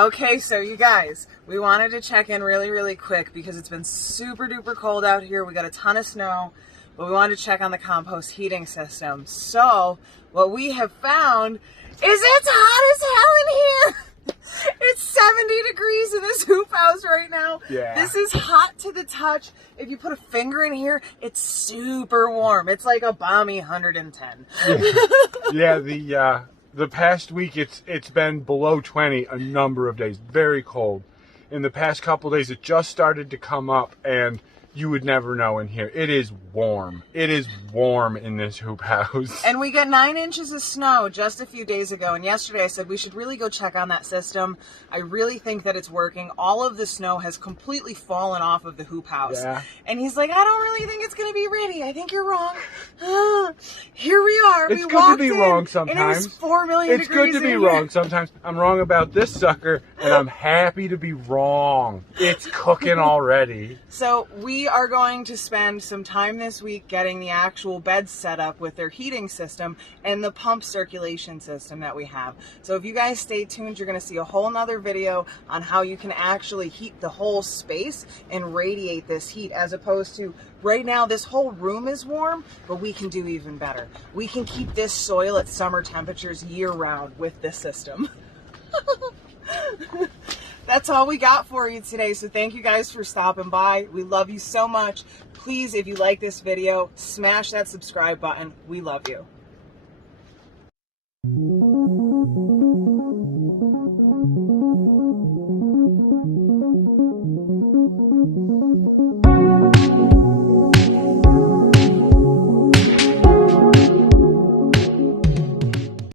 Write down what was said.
Okay, so you guys, we wanted to check in really quick because it's been super duper cold out here. We got a ton of snow, but we wanted to check on the compost heating system. So what we have found is it's hot as hell in here. It's 70 degrees in this hoop house right now. Yeah. This is hot to the touch. If you put a finger in here, it's super warm. It's like a balmy 110. Yeah, the past week it's been below 20 a number of days, very cold. In the past couple days it just started to come up, and you would never know in here. It is warm. It is warm in this hoop house. And we got 9 inches of snow just a few days ago. And yesterday I said we should really go check on that system. I really think that it's working. All of the snow has completely fallen off of the hoop house. Yeah. And he's like, I don't really think it's going to be ready. I think you're wrong. Here we are. It's good to be wrong sometimes. And it was 4 million It's degrees good to be in wrong here. sometimes. I'm wrong about this sucker, and I'm happy to be wrong. It's cooking already. So we are going to spend some time this week getting the actual beds set up with their heating system and the pump circulation system that we have. So if you guys stay tuned, you're going to see a whole nother video on how you can actually heat the whole space and radiate this heat, as opposed to right now this whole room is warm, but we can do even better. We can keep this soil at summer temperatures year round with this system. That's all we got for you today. So thank you guys for stopping by. We love you so much. Please, if you like this video, smash that subscribe button. We love you.